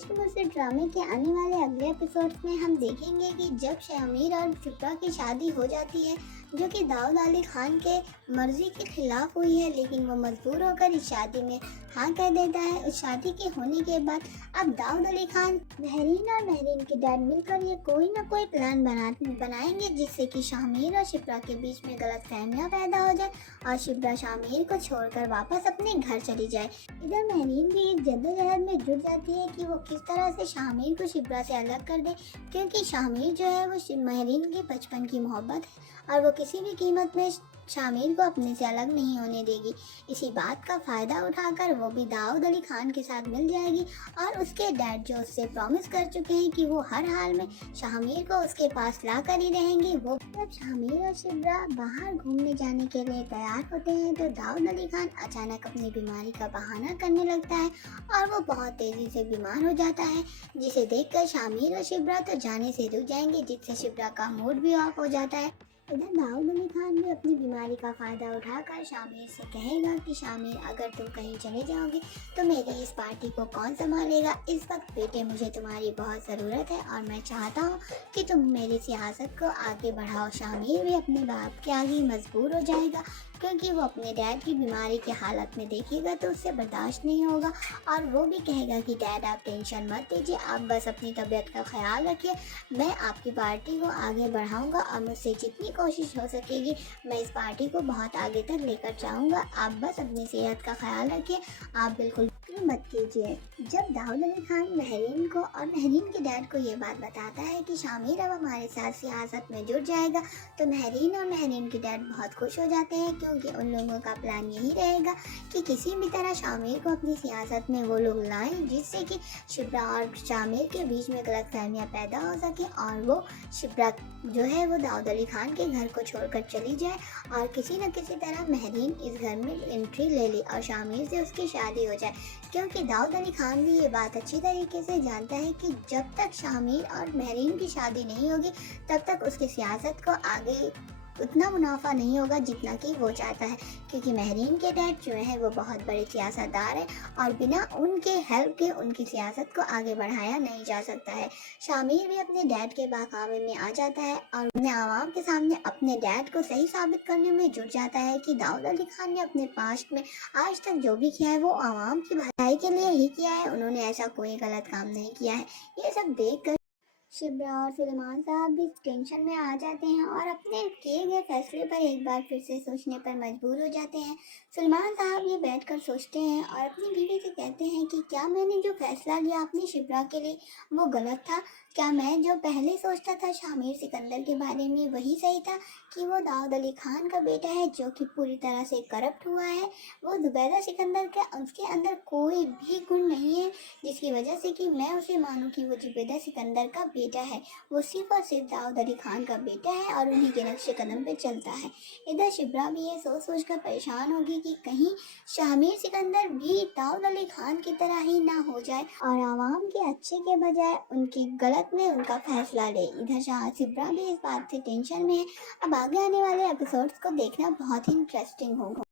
इश्क मुझसे ड्रामे के आने वाले अगले एपिसोड्स में हम देखेंगे कि जब शामिर और शिप्रा की शादी हो जाती है, जो कि दाऊद अली खान के मर्जी के खिलाफ हुई है, लेकिन वो मजबूर होकर इस शादी में हाँ कह देता है। उस शादी के होने के बाद अब दाऊद अली खान, महरीन और महरीन के डैड मिलकर ये कोई ना कोई प्लान बनाएंगे जिससे कि शामिर और शिप्रा के बीच में गलत फहमियाँ पैदा हो जाए और शिप्रा शामिर को छोड़कर वापस अपने घर चली जाए। इधर महरीन भी इस जद्दोजहद में जुट जाती है कि वो किस तरह से शामिर को शिप्रा से अलग कर दे, क्योंकि शामिर जो है वो महरीन की बचपन की मोहब्बत है और वो किसी भी कीमत में शामिर को अपने से अलग नहीं होने देगी। इसी बात का फ़ायदा उठाकर वो भी दाऊद अली खान के साथ मिल जाएगी और उसके डैड जो उससे प्रॉमिस कर चुके हैं कि वो हर हाल में शामिर को उसके पास ला कर ही रहेंगे। वो जब शामिर और शिप्रा बाहर घूमने जाने के लिए तैयार होते हैं तो दाऊद अली खान अचानक अपनी बीमारी का बहाना करने लगता है और वो बहुत तेज़ी से बीमार हो जाता है, जिसे देखकर शामिर और शिप्रा तो जाने से रुक जाएंगे, जिससे शिप्रा का मूड भी ऑफ हो जाता है। इधर दाऊद अली खान भी अपनी बीमारी का फ़ायदा उठाकर शामिर से कहेगा कि शामिर, अगर तुम कहीं चले जाओगे तो मेरी इस पार्टी को कौन संभालेगा। इस वक्त बेटे मुझे तुम्हारी बहुत ज़रूरत है और मैं चाहता हूँ कि तुम मेरी सियासत को आगे बढ़ाओ। शामिर भी अपने बाप के आगे मजबूर हो जाएगा, क्योंकि वो अपने डैड की बीमारी की हालत में देखेगा तो उससे बर्दाश्त नहीं होगा और वो भी कहेगा कि डैड आप टेंशन मत लीजिए, आप बस अपनी तबीयत का ख्याल रखिए, मैं आपकी पार्टी को आगे बढ़ाऊंगा और मुझसे जितनी कोशिश हो सकेगी मैं इस पार्टी को बहुत आगे तक लेकर जाऊंगा। आप बस अपनी सेहत का ख्याल रखिए, आप बिल्कुल फिक्र मत कीजिए। जब दाऊद अली खान महरीन को और महरीन के डैड को ये बात बताता है कि शामिर अब हमारे साथ सियासत में जुड़ जाएगा, तो महरीन और महरीन के डैड बहुत खुश हो जाते हैं, क्योंकि उन लोगों का प्लान यही रहेगा कि किसी भी तरह शामिर को अपनी सियासत में वो लोग लाएं, जिससे कि शिप्रा और शामिर के बीच में गलतफहमियां पैदा हो सके और वो शिप्रा जो है वो दाऊद अली खान के घर को छोड़कर चली जाए और किसी न किसी तरह महरीन इस घर में एंट्री ले ली और शामिर से उसकी शादी हो जाए। क्योंकि दाऊद अली खान भी ये बात अच्छी तरीके से जानता है कि जब तक शामिर और महरीन की शादी नहीं होगी तब तक उसकी सियासत को आगे उतना मुनाफा नहीं होगा जितना कि वो चाहता है, क्योंकि महरीन के डैड जो है वो बहुत बड़े सियासतदार हैं और बिना उनके हेल्प के उनकी सियासत को आगे बढ़ाया नहीं जा सकता है। शामिर भी अपने डैड के बहकावे में आ जाता है और अपने आवाम के सामने अपने डैड को सही साबित करने में जुट जाता है कि दाऊद अली खान ने अपने पास्ट में आज तक जो भी किया है वो आवाम की भलाई के लिए ही किया है, उन्होंने ऐसा कोई गलत काम नहीं किया है। ये सब देख कर शिब्रा और सुलेमान साहब भी टेंशन में आ जाते हैं और अपने किए गए फैसले पर एक बार फिर से सोचने पर मजबूर हो जाते हैं। सुलेमान साहब ये बैठकर सोचते हैं और अपनी बीवी से कहते हैं कि क्या मैंने जो फैसला लिया अपनी शिब्रा के लिए वो गलत था? क्या मैं जो पहले सोचता था शामिर सिकंदर के बारे में वही सही था कि वो दाऊद अली खान का बेटा है जो कि पूरी तरह से करप्ट हुआ है? वो जुबैदा सिकंदर का उसके अंदर कोई भी गुण नहीं है जिसकी वजह से कि मैं उसे मानूं कि वो जुबैदा सिकंदर का बेटा है। वो सिर्फ और सिर्फ दाऊद अली खान का बेटा है और उन्हीं के नक्शे कदम पे चलता है। इधर शिब्रा भी ये सोच सोच कर परेशान होगी कि कहीं शामिर सिकंदर भी दाऊद अली खान की तरह ही ना हो जाए और आवाम के अच्छे के बजाय उनकी गलत में उनका फैसला ले। इधर शिब्रा भी इस बात से टेंशन में है। अब आगे आने वाले एपिसोड्स को देखना बहुत ही इंटरेस्टिंग होगा।